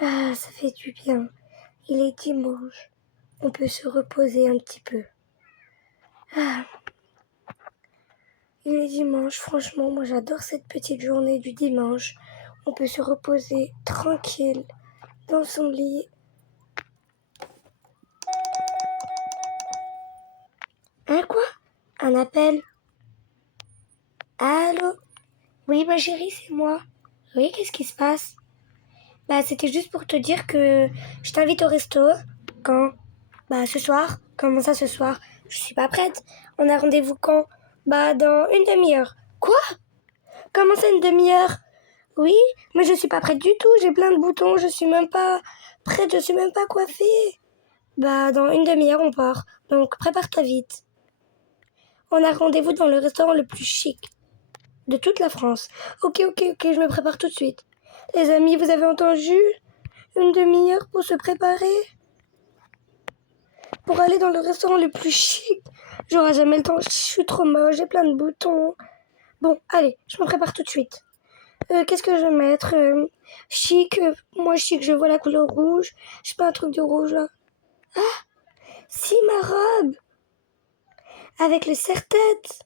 Ah, ça fait du bien. Il est dimanche. On peut se reposer un petit peu. Ah, il est dimanche. Franchement, moi j'adore cette petite journée du dimanche. On peut se reposer tranquille dans son lit. Hein, quoi? Un appel? Allô? Oui, ma chérie, c'est moi. Oui, qu'est-ce qui se passe? Bah, c'était juste pour te dire que je t'invite au resto. Quand? Bah, ce soir. Comment ça, ce soir? Je suis pas prête. On a rendez-vous quand? Bah, dans une demi-heure. Quoi? Comment ça, une demi-heure? Oui, mais je suis pas prête du tout. J'ai plein de boutons. Je suis même pas prête. Je suis même pas coiffée. Bah, dans une demi-heure, on part. Donc, prépare-toi vite. On a rendez-vous dans le restaurant le plus chic de toute la France. Ok, je me prépare tout de suite. Les amis, vous avez entendu? Une demi-heure pour se préparer? Pour aller dans le restaurant le plus chic. J'aurai jamais le temps, je suis trop moche, j'ai plein de boutons. Bon, allez, je me prépare tout de suite. Qu'est-ce que je vais mettre? Chic, moi chic, je vois la couleur rouge. Je sais pas, un truc de rouge là. Ah, si, ma robe! Avec le serre-tête.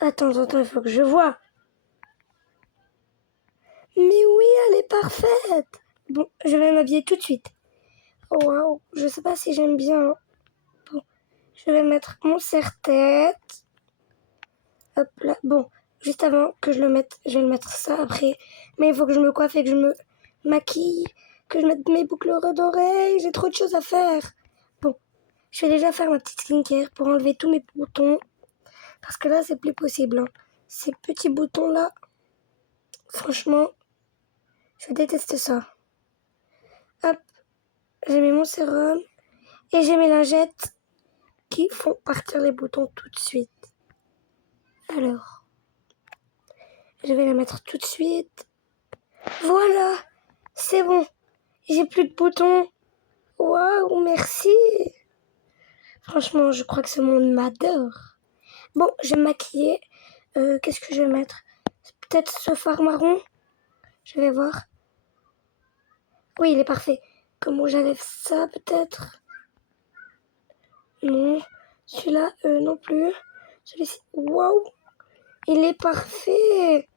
Attends, il faut que je vois. Mais oui, elle est parfaite! Bon, je vais m'habiller tout de suite. Oh, waouh, je sais pas si j'aime bien. Bon, je vais mettre mon serre-tête. Hop là. Bon, juste avant que je le mette, je vais le mettre ça après. Mais il faut que je me coiffe et que je me maquille, que je mette mes boucles d'oreilles. J'ai trop de choses à faire. Bon, je vais déjà faire ma petite skincare pour enlever tous mes boutons. Parce que là, c'est plus possible. Hein. Ces petits boutons-là, franchement, je déteste ça. Hop, j'ai mis mon sérum et j'ai mes lingettes qui font partir les boutons tout de suite. Alors, je vais la mettre tout de suite. Voilà, c'est bon. J'ai plus de boutons. Waouh, merci. Franchement, je crois que ce monde m'adore. Bon, je vais me maquiller. Qu'est-ce que je vais mettre? Peut-être ce fard marron? Je vais voir. Oui, il est parfait. Comment j'enlève ça, peut-être? Non. Celui-là, non plus. Celui-ci, waouh, il est parfait.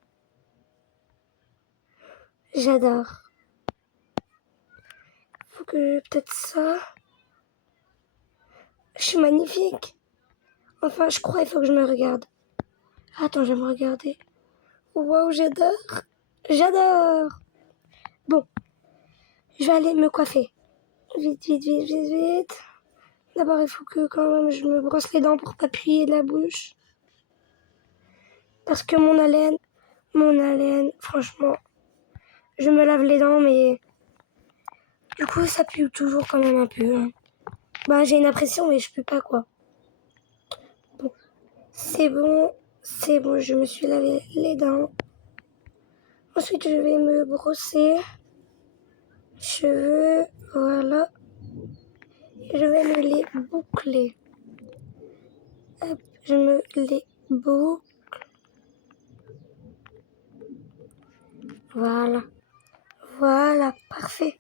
J'adore. Faut que peut-être ça. Je suis magnifique. Enfin, je crois, il faut que je me regarde. Attends, je vais me regarder. Waouh, j'adore. J'adore. Bon, je vais aller me coiffer. Vite. D'abord, il faut que quand même je me brosse les dents pour pas puer de la bouche. Parce que mon haleine, franchement, je me lave les dents, mais du coup, ça pue toujours quand même un peu. Hein. Bah, j'ai une impression, mais je pue pas, quoi. Bon, c'est bon, je me suis lavé les dents. Ensuite, je vais me brosser les cheveux, voilà. Et je vais me les boucler. Hop, je me les boucle. Voilà, parfait.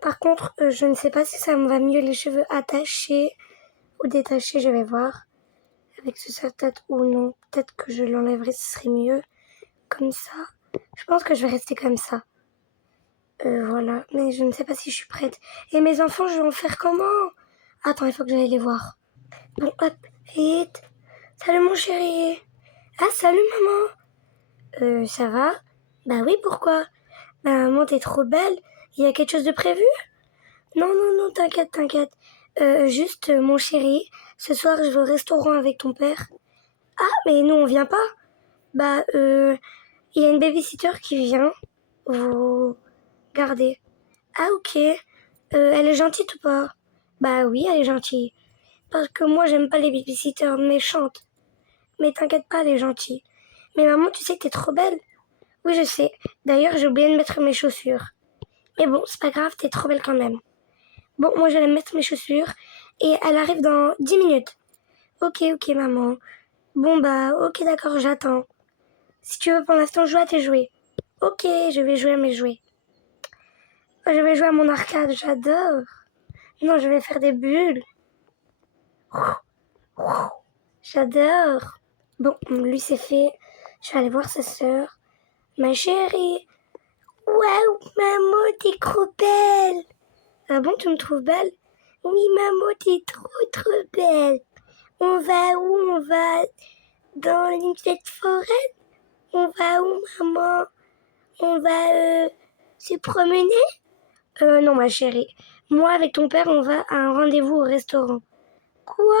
Par contre, je ne sais pas si ça me va mieux les cheveux attachés ou détachés, je vais voir. Avec ce serre-tête ou non, peut-être que je l'enlèverai, ce serait mieux. Comme ça, je pense que je vais rester comme ça. Voilà, mais je ne sais pas si je suis prête. Et mes enfants, je vais en faire comment? Attends, il faut que j'aille les voir. Bon, hop, vite. Salut mon chéri. Ah, salut maman. Ça va? Bah oui, pourquoi? Bah maman, t'es trop belle. Il y a quelque chose de prévu? Non, t'inquiète. Juste, mon chéri, ce soir, je vais au restaurant avec ton père. Ah, mais nous, on vient pas? Bah, il y a une babysitter qui vient vous garder. Ah, ok. Elle est gentille ou pas? Bah oui, elle est gentille. Parce que moi, j'aime pas les babysitters méchantes. Mais t'inquiète pas, elle est gentille. Mais maman, tu sais que t'es trop belle? Oui, je sais. D'ailleurs, j'ai oublié de mettre mes chaussures. Mais bon, c'est pas grave, t'es trop belle quand même. Bon, moi, j'allais mettre mes chaussures. Et elle arrive dans 10 minutes. Ok, maman. Bon, bah, ok, d'accord, j'attends. Si tu veux, pour l'instant, joue à tes jouets. Ok, je vais jouer à mes jouets. Je vais jouer à mon arcade, j'adore. Non, je vais faire des bulles. J'adore. Bon, lui c'est fait. Je vais aller voir sa sœur. Ma chérie. Waouh, maman, t'es trop belle. Ah bon, tu me trouves belle? Oui, maman, t'es trop belle. On va où? On va dans une petite forêt? On va où, maman? On va se promener? Non, ma chérie. Moi, avec ton père, on va à un rendez-vous au restaurant. Quoi?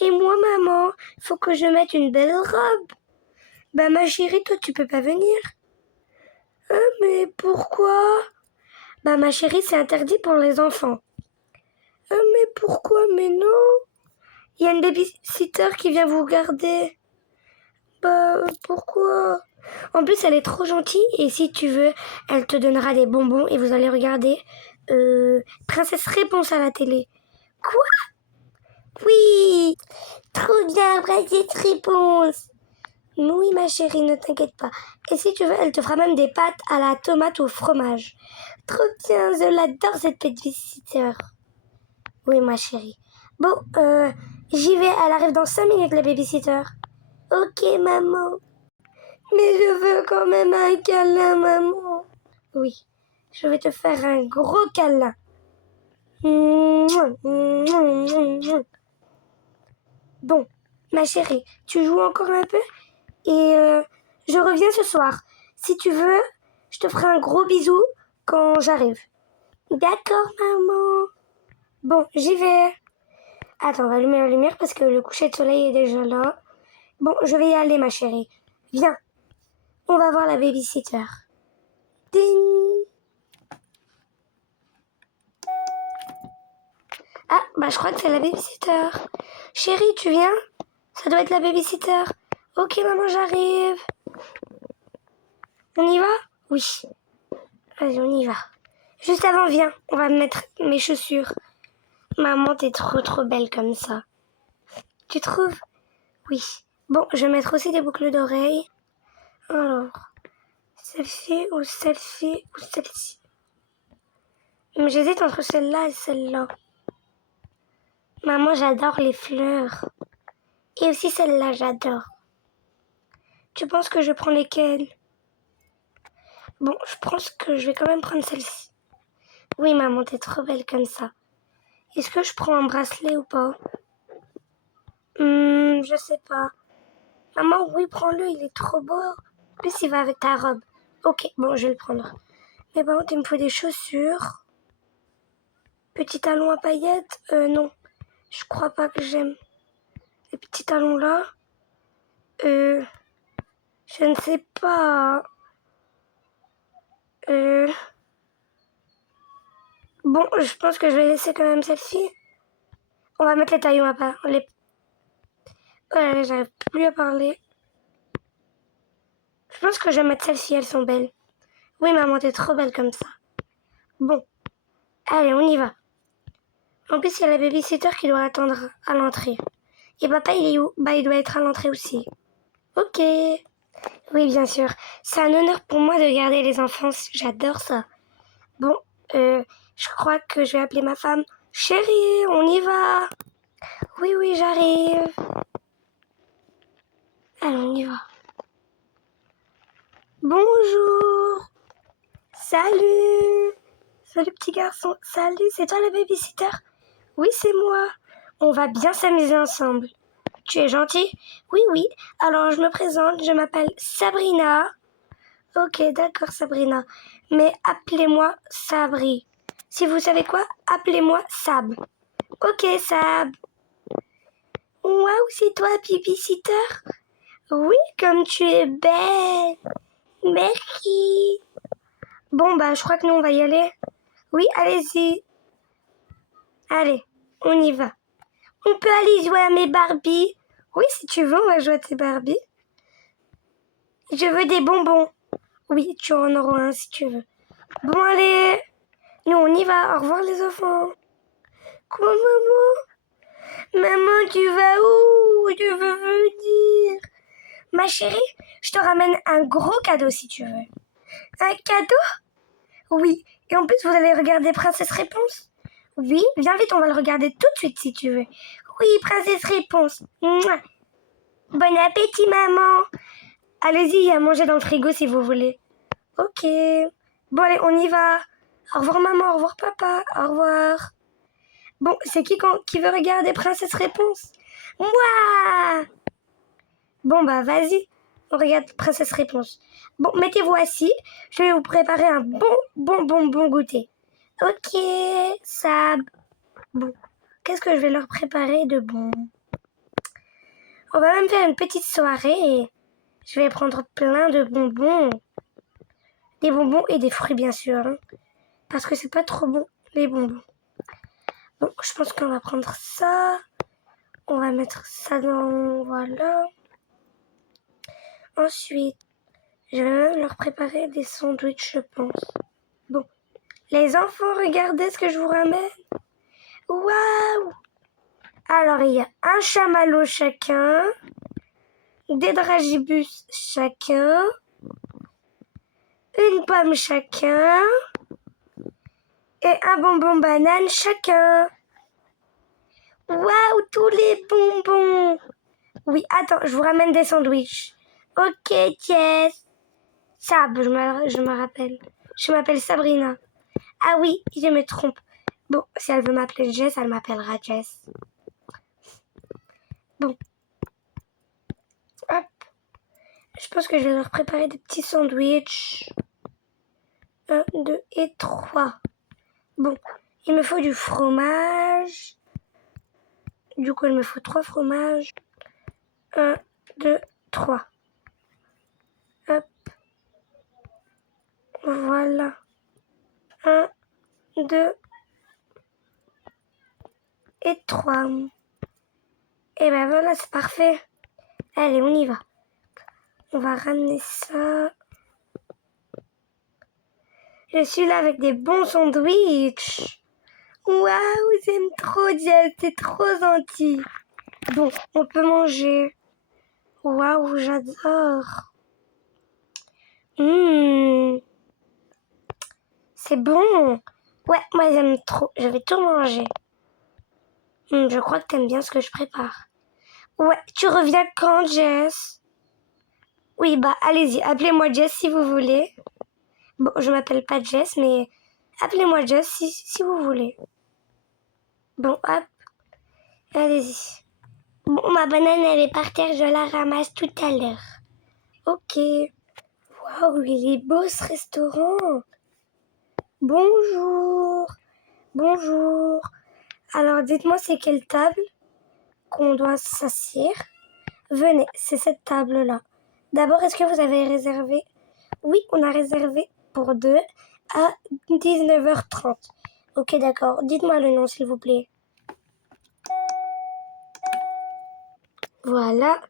Et moi, maman, faut que je mette une belle robe. Bah, ma chérie, toi, tu peux pas venir. Mais pourquoi? Bah, ma chérie, c'est interdit pour les enfants. Mais pourquoi? Mais non. Il y a une babysitter qui vient vous garder. Bah, pourquoi? En plus, elle est trop gentille et si tu veux, elle te donnera des bonbons et vous allez regarder Princesse Réponse à la télé. Quoi? Oui! Trop bien, Princesse Réponse! Oui, ma chérie, ne t'inquiète pas. Et si tu veux, elle te fera même des pâtes à la tomate au fromage. Trop bien, je l'adore cette babysitter. Oui, ma chérie. Bon, j'y vais, elle arrive dans 5 minutes, la babysitter. Ok, maman. Mais je veux quand même un câlin, maman. Oui, je vais te faire un gros câlin. Bon, ma chérie, tu joues encore un peu et je reviens ce soir. Si tu veux, je te ferai un gros bisou quand j'arrive. D'accord, maman. Bon, j'y vais. Attends, on va allumer la lumière parce que le coucher de soleil est déjà là. Bon, je vais y aller, ma chérie. Viens, on va voir la babysitter. Ding! Ah, bah je crois que c'est la babysitter. Chérie, tu viens? Ça doit être la babysitter. Ok, maman, j'arrive. On y va? Oui. Allez, on y va. Juste avant, viens, on va mettre mes chaussures. Maman, t'es trop belle comme ça. Tu trouves? Oui. Bon, je vais mettre aussi des boucles d'oreilles. Alors, celle-ci ou celle-ci ou celle-ci. Mais j'hésite entre celle-là et celle-là. Maman, j'adore les fleurs. Et aussi celle-là, j'adore. Tu penses que je prends lesquelles? Bon, je pense que je vais quand même prendre celle-ci. Oui, maman, t'es trop belle comme ça. Est-ce que je prends un bracelet ou pas? Je sais pas. Maman, oui, prends-le, il est trop beau. En plus, il va avec ta robe. Ok, bon, je vais le prendre. Mais par contre, il me faut des chaussures. Petits talons à paillettes? Non. Je crois pas que j'aime. Les petits talons là? Je ne sais pas. Bon, je pense que je vais laisser quand même celle-ci. On va mettre les taillons à part. Voilà, j'arrive plus à parler. Je pense que je vais mettre celles-ci, elles sont belles. Oui, maman, t'es trop belle comme ça. Bon, allez, on y va. En plus, il y a la babysitter qui doit attendre à l'entrée. Et papa, il est où? Bah, il doit être à l'entrée aussi. Ok. Oui, bien sûr. C'est un honneur pour moi de garder les enfants. J'adore ça. Bon, je crois que je vais appeler ma femme. Chérie, on y va. Oui, j'arrive. Allez, on y va. Bonjour. Salut. Salut petit garçon. Salut, c'est toi la babysitter? Oui, c'est moi. On va bien s'amuser ensemble. Tu es gentil? Oui. Alors, je me présente. Je m'appelle Sabrina. Ok, d'accord, Sabrina. Mais appelez-moi Sabri. Si vous savez quoi, appelez-moi Sab. Ok, Sab. Waouh, c'est toi, babysitter? Oui, comme tu es belle. Merci. Bon, bah, je crois que nous, on va y aller. Oui, allez-y. Allez, on y va. On peut aller jouer à mes Barbies. Oui, si tu veux, on va jouer à tes Barbies. Je veux des bonbons. Oui, tu en auras un si tu veux. Bon, allez. Nous, on y va. Au revoir, les enfants. Quoi, maman? Maman, tu vas où? Je veux venir. Ma chérie, je te ramène un gros cadeau si tu veux. Un cadeau? Oui. Et en plus, vous allez regarder Princesse Réponse? Oui, viens vite, on va le regarder tout de suite si tu veux. Oui, Princesse Réponse. Mouah. Bon appétit, maman. Allez-y, il y a à manger dans le frigo si vous voulez. Ok. Bon, allez, on y va. Au revoir, maman. Au revoir, papa. Au revoir. Bon, c'est qui veut regarder Princesse Réponse? Moi! Bon, bah, vas-y. On regarde Princesse Réponse. Bon, mettez-vous assis. Je vais vous préparer un bon goûter. Ok, ça... Bon, qu'est-ce que je vais leur préparer de bon? On va même faire une petite soirée et je vais prendre plein de bonbons. Des bonbons et des fruits, bien sûr. Hein, parce que c'est pas trop bon, les bonbons. Bon, je pense qu'on va prendre ça. On va mettre ça dans... Voilà. Ensuite, je vais même leur préparer des sandwichs, je pense. Bon, les enfants, regardez ce que je vous ramène. Waouh! Alors, il y a un chamallow chacun, des dragibus chacun, une pomme chacun et un bonbon banane chacun. Waouh, tous les bonbons! Oui, attends, je vous ramène des sandwichs. Ok, Jess. Sab, je me rappelle. Je m'appelle Sabrina. Ah oui, je me trompe. Bon, si elle veut m'appeler Jess, elle m'appellera Jess. Bon. Hop. Je pense que je vais leur préparer des petits sandwichs. 1, 2 et 3. Bon, il me faut du fromage. Du coup, il me faut 3 fromages. 1, 2, 3. Hop. Voilà. 1, 2 et 3. Et ben voilà, c'est parfait. Allez, on y va. On va ramener ça. Je suis là avec des bons sandwichs. Waouh, j'aime trop, Jess, c'est trop gentil. Bon, on peut manger. Waouh, j'adore. C'est bon. Ouais, moi j'aime trop. Je vais tout manger. Je crois que t'aimes bien ce que je prépare. Ouais, tu reviens quand, Jess? Oui, bah allez-y, appelez-moi Jess si vous voulez. Bon, je m'appelle pas Jess, mais appelez-moi Jess si vous voulez. Bon, hop, allez-y. Bon, ma banane, elle est par terre, je la ramasse tout à l'heure. Ok. Waouh, il est beau ce restaurant. Bonjour. Bonjour. Alors, dites-moi, c'est quelle table qu'on doit s'asseoir? Venez, c'est cette table-là. D'abord, est-ce que vous avez réservé? Oui, on a réservé pour 2 à 19h30. Ok, d'accord. Dites-moi le nom, s'il vous plaît. Voilà.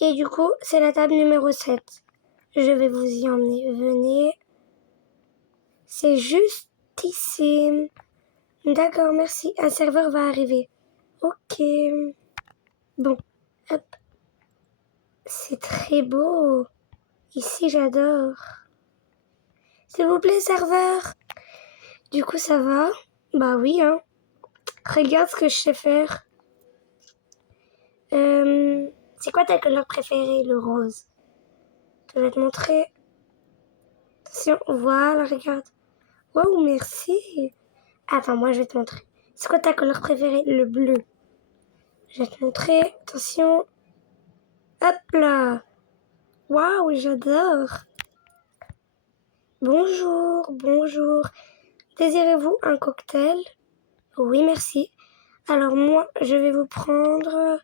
Et du coup, c'est la table numéro 7. Je vais vous y emmener. Venez. C'est juste ici. D'accord, merci. Un serveur va arriver. Ok. Bon, hop. C'est très beau. Ici, j'adore. S'il vous plaît, serveur. Du coup, ça va? Bah oui, hein. Regarde ce que je sais faire. C'est quoi ta couleur préférée, le rose? Je vais te montrer. Attention, voilà, regarde. Waouh, merci. Attends, moi, je vais te montrer. C'est quoi ta couleur préférée? Le bleu. Je vais te montrer. Attention. Hop là. Waouh, j'adore. Bonjour, bonjour. Désirez-vous un cocktail? Oui, merci. Alors moi, je vais vous prendre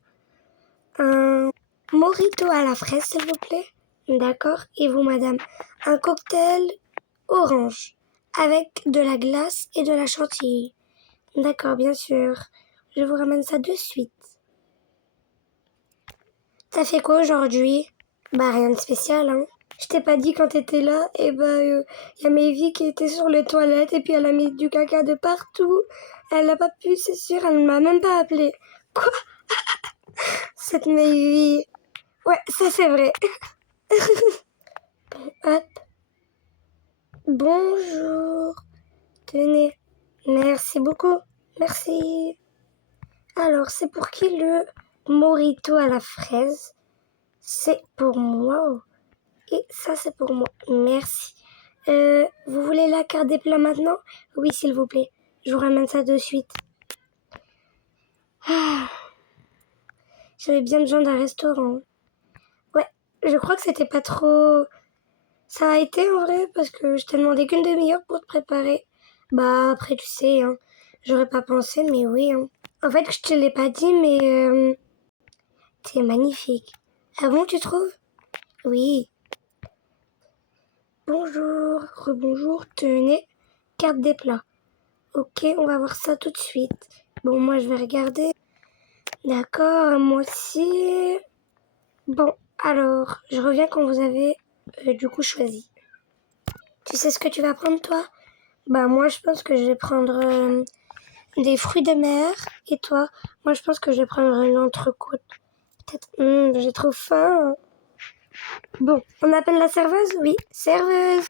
un mojito à la fraise, s'il vous plaît. D'accord. Et vous, madame, un cocktail orange avec de la glace et de la chantilly. D'accord, bien sûr. Je vous ramène ça de suite. T'as fait quoi aujourd'hui? Bah rien de spécial, hein. Je t'ai pas dit quand t'étais là, et bah y a Maevie qui était sur les toilettes et puis elle a mis du caca de partout. Elle a pas pu, c'est sûr, elle m'a même pas appelé. Quoi? Cette Maevie. Ouais, ça c'est vrai. Bon, hop. Bonjour. Tenez. Merci beaucoup. Merci. Alors, c'est pour qui le mojito à la fraise? C'est pour moi. Et ça, c'est pour moi. Merci. Vous voulez la carte des plats maintenant? Oui, s'il vous plaît. Je vous ramène ça de suite. Ah, j'avais bien besoin d'un restaurant. Ouais, je crois que c'était pas trop... Ça a été en vrai parce que je t'ai demandé qu'une demi-heure pour te préparer. Bah après tu sais, hein, j'aurais pas pensé mais oui. Hein. En fait je te l'ai pas dit mais c'est magnifique. Ah bon tu trouves? Oui. Bonjour, rebonjour, tenez, carte des plats. Ok, on va voir ça tout de suite. Bon moi je vais regarder. D'accord, moi aussi. Bon, alors, je reviens quand vous avez du coup choisi. Tu sais ce que tu vas prendre toi? Bah moi je pense que je vais prendre des fruits de mer. Et toi? Moi je pense que je vais prendre une entrecôte. Peut-être. J'ai trop faim. Bon, on appelle la serveuse? Oui. Serveuse?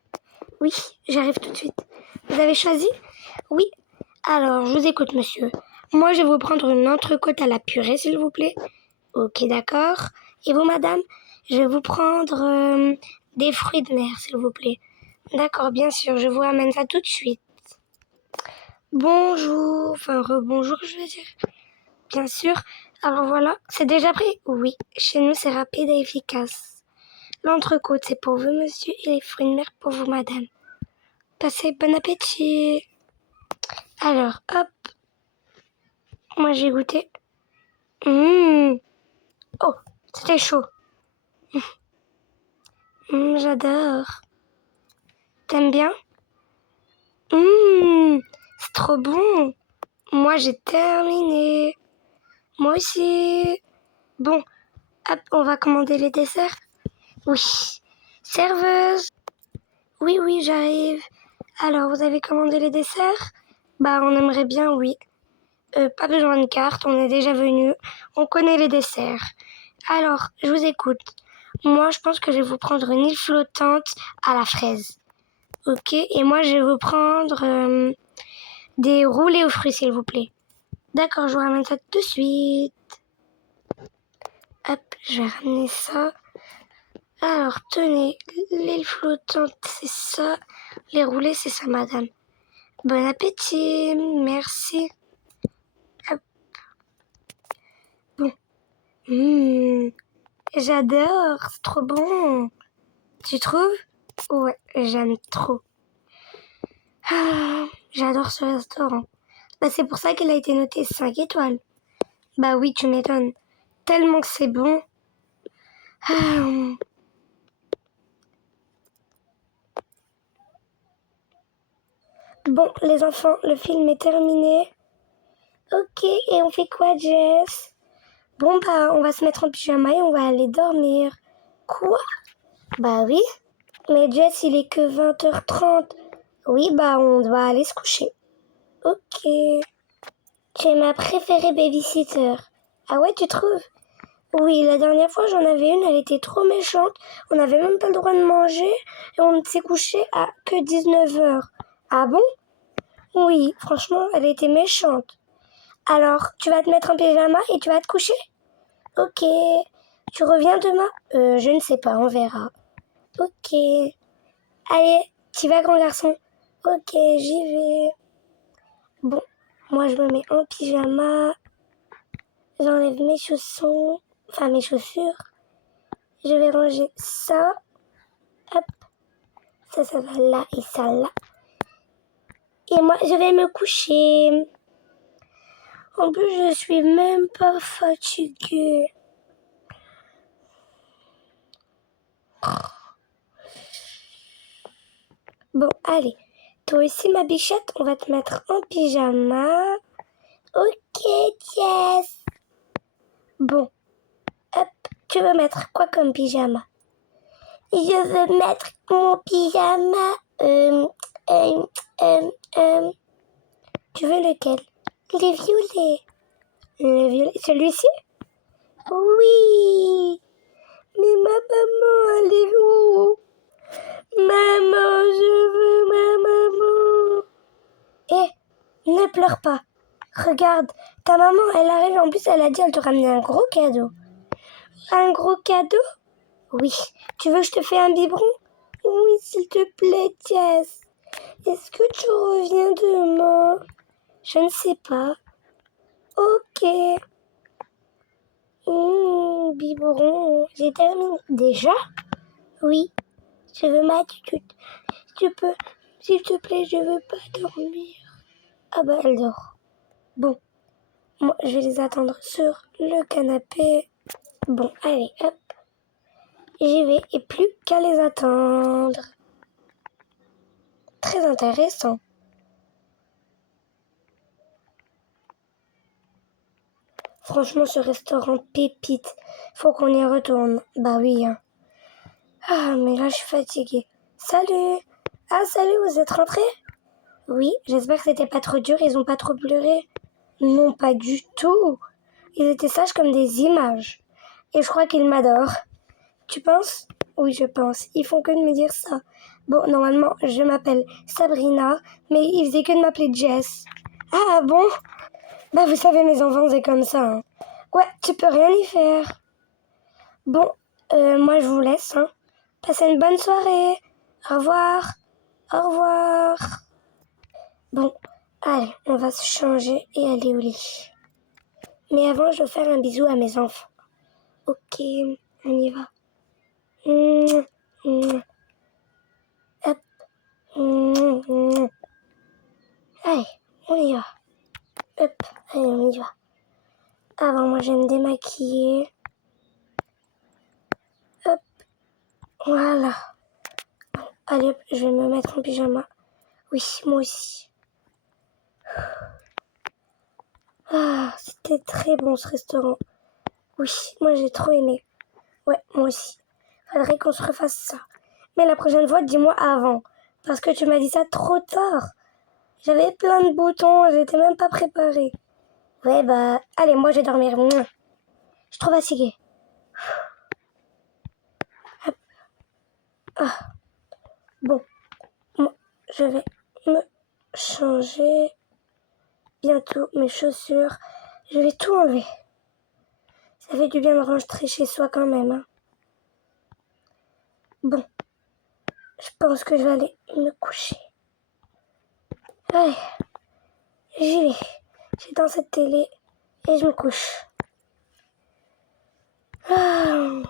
Oui, j'arrive tout de suite. Vous avez choisi? Oui. Alors, je vous écoute monsieur. Moi je vais vous prendre une entrecôte à la purée s'il vous plaît. Ok, d'accord. Et vous madame? Je vais vous prendre des fruits de mer s'il vous plaît. D'accord, bien sûr, je vous ramène ça tout de suite. Bonjour, enfin rebonjour je veux dire. Bien sûr. Alors voilà, c'est déjà pris? Oui, chez nous c'est rapide et efficace. L'entrecôte c'est pour vous monsieur et les fruits de mer pour vous madame. Passez bon appétit. Alors hop, moi j'ai goûté. Oh, c'était chaud. J'adore. T'aimes bien? C'est trop bon. Moi j'ai terminé. Moi aussi. Bon, hop, on va commander les desserts. Oui. Serveuse. Oui, oui, j'arrive. Alors, vous avez commandé les desserts? Bah, on aimerait bien, oui. Pas besoin de carte, on est déjà venu. On connaît les desserts. Alors, je vous écoute. Moi, je pense que je vais vous prendre une île flottante à la fraise. Ok, et moi, je vais vous prendre des roulés aux fruits, s'il vous plaît. D'accord, je vous ramène ça tout de suite. Hop, je vais ramener ça. Alors, tenez, l'île flottante, c'est ça. Les roulés, c'est ça, madame. Bon appétit, merci. Hop. Bon. J'adore, c'est trop bon. Tu trouves? Ouais, j'aime trop. J'adore ce restaurant. Bah, c'est pour ça qu'elle a été notée 5 étoiles. Bah oui, tu m'étonnes. Tellement que c'est bon. Bon, les enfants, le film est terminé. Ok, et on fait quoi, Jess? Bon, bah, on va se mettre en pyjama et on va aller dormir. Quoi? Bah oui. Mais Jess, il est que 20h30. Oui, bah, on doit aller se coucher. Ok. Tu es ma préférée babysitter. Ah ouais, tu trouves? Oui, la dernière fois, j'en avais une, elle était trop méchante. On n'avait même pas le droit de manger et on s'est couché à que 19h. Ah bon? Oui, franchement, elle était méchante. Alors, tu vas te mettre en pyjama et tu vas te coucher? Ok. Tu reviens demain? Je ne sais pas, on verra. Ok. Allez, t'y vas, grand garçon? Ok, j'y vais. Bon, moi je me mets en pyjama. J'enlève mes chaussons, enfin mes chaussures. Je vais ranger ça. Hop. Ça va là et ça là. Et moi, je vais me coucher. En plus, je suis même pas fatiguée. Bon, allez. Toi aussi, ma bichette, on va te mettre en pyjama. Ok, Jess. Bon, hop. Tu veux mettre quoi comme pyjama? Je veux mettre mon pyjama. Tu veux lequel? Les violets. Le violet. Celui-ci? Oui. Mais ma maman, elle est où? Maman, je veux pleure pas. Regarde, ta maman, elle arrive, en plus, elle a dit, elle te ramenait un gros cadeau. Un gros cadeau? Oui. Tu veux que je te fasse un biberon? Oui, s'il te plaît, Jess. Est-ce que tu reviens demain? Je ne sais pas. Ok. Biberon, j'ai terminé. Déjà? Oui. Je veux ma tutute. Tu peux, s'il te plaît, je veux pas dormir. Ah bah, elle dort. Bon, moi, je vais les attendre sur le canapé. Bon, allez, hop. J'y vais et plus qu'à les attendre. Très intéressant. Franchement, ce restaurant pépite. Faut qu'on y retourne. Bah oui, hein. Ah, mais là, je suis fatiguée. Salut! Ah, salut, vous êtes rentrés? Oui, j'espère que c'était pas trop dur, ils ont pas trop pleuré. Non, pas du tout. Ils étaient sages comme des images. Et je crois qu'ils m'adorent. Tu penses? Oui, je pense. Ils font que de me dire ça. Bon, normalement, je m'appelle Sabrina, mais ils faisaient que de m'appeler Jess. Ah bon? Bah, vous savez, mes enfants, c'est comme ça, hein. Ouais, tu peux rien y faire. Bon, moi, je vous laisse, hein. Passez une bonne soirée. Au revoir. Au revoir. Bon, allez, on va se changer et aller au lit. Mais avant, je vais faire un bisou à mes enfants. Ok, on y va. Hop. Allez, on y va. Hop, allez, on y va. Avant, moi, je vais me démaquiller. Hop, voilà. Bon, allez, hop, je vais me mettre en pyjama. Oui, moi aussi. Ah, c'était très bon ce restaurant. Oui, moi j'ai trop aimé. Ouais, moi aussi. Faudrait qu'on se refasse ça. Mais la prochaine fois, dis-moi avant. Parce que tu m'as dit ça trop tard. J'avais plein de boutons, j'étais même pas préparée. Ouais, bah, allez, moi je vais dormir. Mouah. Je suis trop fatiguée. Hop. Ah, bon, moi, je vais me changer. Bientôt mes chaussures. Je vais tout enlever. Ça fait du bien de rentrer chez soi quand même, hein. Bon, je pense que je vais aller me coucher. Allez, j'y vais. J'éteins cette télé et je me couche. Ah.